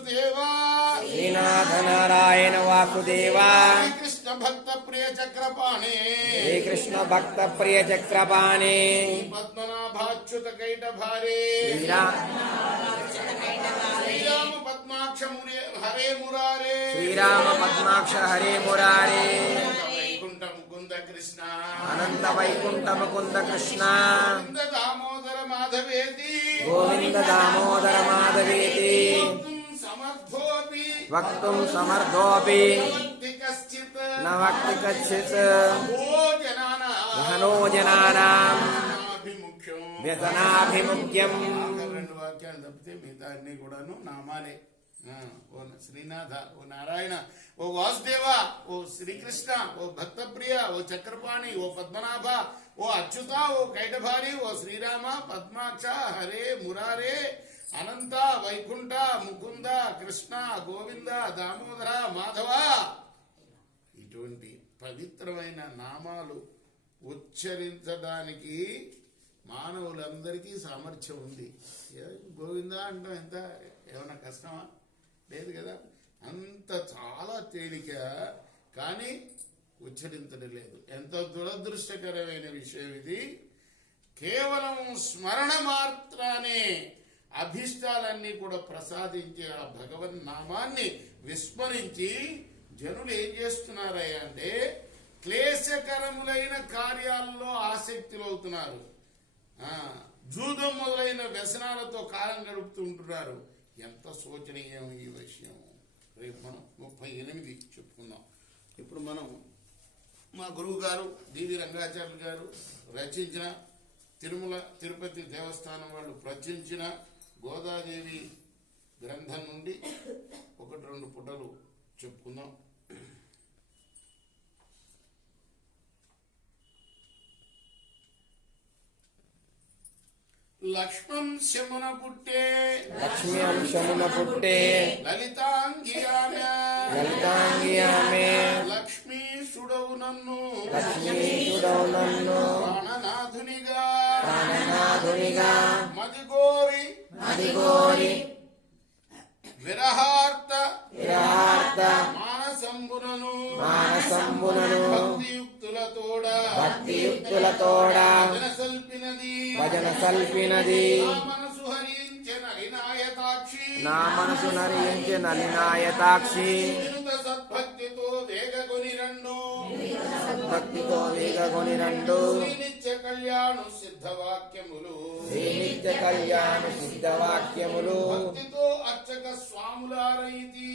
వాసుదేవా శ్రీనాథ నారాయణ వాసుదేవా కృష్ణ భక్త ప్రియ చక్రపాణి శ్రీకృష్ణ భక్త ప్రియ చక్రపాణి పద్మనాభాచ్యుత కైట భారే శ్రీరామ పద్మాక్ష హరే మురారే శ్రీరామ పద్మాక్ష హరే మురారే వైకుంఠ ముకుంద కృష్ణ అనంత వైకుంఠ ముకుంద కృష్ణ దామోదర మాధవేతి గోవింద దామోదర మాధవేతి సమర్థోపి వక్తుం సమర్థోపి కశ్చిత్ న వక్తి కచ్చిత్ ఘనో జనానాం అభిముఖ్యం వ్యసనాభిముఖ్యం. రెండు వాక్యాలు తప్పితే మిగతా అన్ని కూడాను నామాలే. ఓ శ్రీనాథ, ఓ నారాయణ, ఓ వాసుదేవ, ఓ శ్రీకృష్ణ, ఓ భక్తప్రియ, ఓ చక్రపాణి, ఓ పద్మనాభ, ఓ అచ్యుత, ఓ కైటభారి, ఓ శ్రీరామ పద్మాక్ష హరే మురారే అనంత వైకుంఠ ముకుంద కృష్ణ గోవింద దామోదర మాధవ. ఇటువంటి పవిత్రమైన నామాలు ఉచ్చరించడానికి మానవులందరికీ సామర్థ్యం ఉంది. గోవింద అంటాం ఎంత ఏమన్నా కష్టమా? లేదు కదా. అంత చాలా తేలిక, కానీ ఉచ్చరించడం లేదు. ఎంత దురదృష్టకరమైన విషయం ఇది. కేవలం స్మరణ మాత్రానే అభిష్టాలన్నీ కూడా ప్రసాదించే ఆ భగవన్ నామాన్ని విస్మరించి జనులు ఏం చేస్తున్నారయ్యా అంటే క్లేశకరములైన కార్యాల్లో ఆసక్తులవుతున్నారు. జూదం మొదలైన వ్యసనాలతో కాలం గడుపుతూ ఉంటున్నారు. ఎంత శోచనీయం ఈ విషయం. రేపు మనం 38 చెప్పుకుందాం. ఇప్పుడు మనం మా గురువు గారు డివి రంగాచార్యులు గారు రచించిన తిరుమల తిరుపతి దేవస్థానం వాళ్ళు ప్రచురించిన గోదాదేవి గ్రంథం నుండి 1-2 పుటలు చెప్పుకుందాం. లక్ష్మంశమున పుట్టే లక్ష్మి అంశమున పుట్టే లలితాంగి ఆమె లక్ష్మీ సుడవు నన్ను ప్రాణనాథునిగా మదిగోరి విరహార్త మానసంబునను భక్తియుక్తులతోడ భజన సల్పినది నా మనసు నరించె నలినాయతాక్షి సద్భక్తితో వేగగొని రెండు నిత్య కళ్యాణ సిద్ధవాక్యములు భక్తితో అర్చక స్వాములారైతి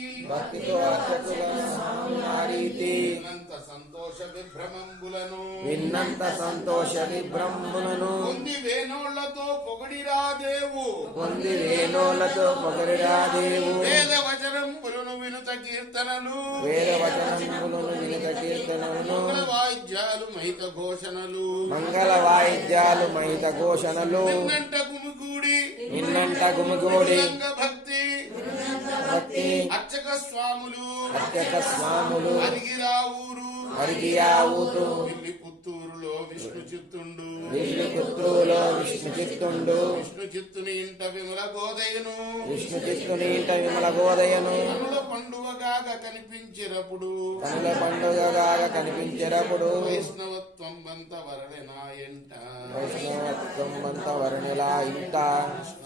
విన్నంత సంతోష విభ్రమంబులను పొంది వేణోళ్లతో పొగడిరాదేవు వేద వచనంబులను వినుత కీర్తనలు మంగళ వాయిద్యాలు మహిత ఘోషణలు నిన్నంట గుమిగూడి భక్తి అర్చక స్వాములు అరిగిరావూరు పుత్తూరులో విష్ణు చిత్తుండు విష్ణు చిత్తుని ఇంట విమల గోదయను కనుల పండుగగా కనిపించినప్పుడు వైష్ణవత్వం బంత వరణిలా ఇంట కృష్ణ